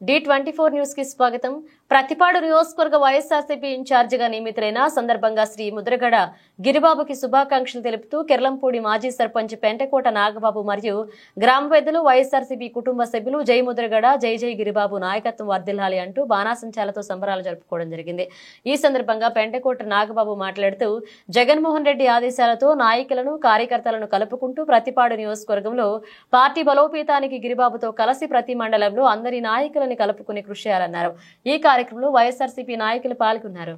D24 news కి స్వాగతం. ప్రతిపాడు నియోజకవర్గ వైఎస్ఆర్సీపీ ఇన్ఛార్జిగా నియమితులైన సందర్భంగా శ్రీ ముద్రగడ గిరిబాబుకి శుభాకాంక్షలు తెలుపుతూ కెర్లంపూడి మాజీ సర్పంచ్ పెంటకోట నాగబాబు మరియు గ్రామ పెద్దలు వైఎస్ఆర్సీపీ కుటుంబ సభ్యులు జై ముద్రగడ జై జై గిరిబాబు నాయకత్వం వర్ధిల్లాలి అంటూ బాణాసంచాలతో సంబరాలు జరుపుకోవడం జరిగింది. ఈ సందర్భంగా పెంటకోట నాగబాబు మాట్లాడుతూ జగన్మోహన్ రెడ్డి ఆదేశాలతో నాయకులను కార్యకర్తలను కలుపుకుంటూ ప్రతిపాడు నియోజకవర్గంలో పార్టీ బలోపేతానికి గిరిబాబుతో కలిసి ప్రతి మండలంలో అందరి నాయకులను కలుపుకుని కృషి చేయాలన్నారు. ఈ కార్యక్రమంలో వైఎస్ఆర్సీపీ నాయకులు పాల్గొన్నారు.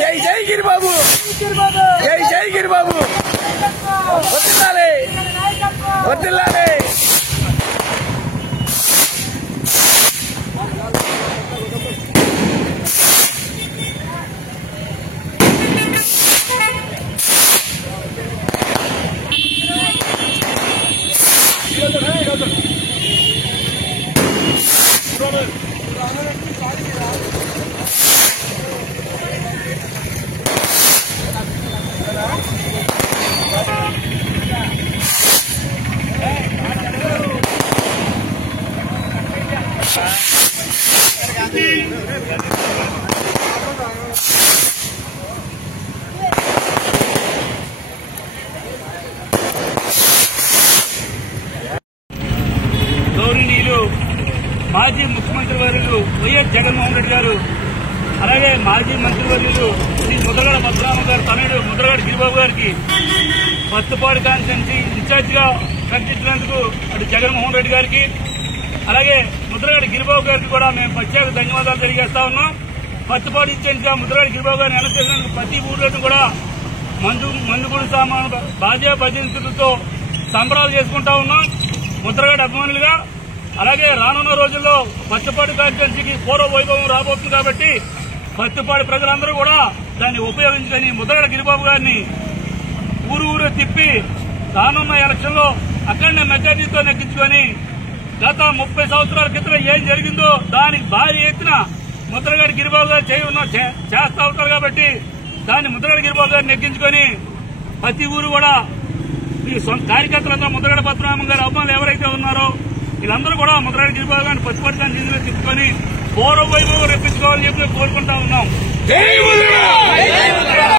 జై జై గిరిబాబు జై జై గిరిబాబు వర్ధిల్లాలి వర్ధిల్లాలి. గౌరవనీయులు మాజీ ముఖ్యమంత్రి వర్యులు వైఎస్ జగన్మోహన్ రెడ్డి గారు, అలాగే మాజీ మంత్రివర్యులు శ్రీ ముద్రగడ పద్మనాభ గారు తనయుడు ముద్రగడ గిరిబాబు గారికి పత్తుపాడు కాన్స్టిట్యున్సీ ఇన్ఛార్జిగా ప్రకటించినందుకు అటు జగన్మోహన్ రెడ్డి గారికి అలాగే ముద్రగడ గిరిబాబు గారికి కూడా మేము ప్రత్యేక ధన్యవాదాలు తెలియజేస్తా ఉన్నాం. పత్తుపాడు ఇన్ఛార్జిగా ముద్రగడ గిరిబాబు గారిని ఎన్నిక చేసినందుకు ప్రతి ఊర్లోనూ కూడా మందుగుడి సామాను బాధ్య భజంతులతో సంబరాలు చేసుకుంటా ఉన్నాం ముద్రగడ అభిమానులుగా. అలాగే రానున్న రోజుల్లో పత్తుపాడు కాన్స్టిట్యున్సీకి పూర్వ వైభవం రాబోతుంది కాబట్టి పత్తుపాడు ప్రజలందరూ కూడా దాన్ని ఉపయోగించుకొని ముద్రగడ గిరిబాబు గారిని ఊరు తిప్పి రానున్న ఎలక్షన్ లో అక్కడనే మెజార్టీతో నెగ్గించుకొని గత 30 సంవత్సరాల క్రితం ఏం జరిగిందో దానికి భారీ ఎత్తున ముద్రగడ గిరిబాబు గారు చేస్తా ఉంటారు కాబట్టి దాన్ని ముద్రగడ గిరిబాబు గారిని నెగ్గించుకొని ప్రతి ఊరు కూడా ఈ కార్యకర్తలందరూ ముద్రగడ పద్మనాభం గారి అభిమానులు ఎవరైతే ఉన్నారో వీళ్ళందరూ కూడా ముద్రగడ గిరిబాబు గారిని పత్తుపాడు తిప్పుకొని పూర్వ వైభవం రప్పించుకోవాలని చెప్పి కోరుకుంటా ఉన్నాం.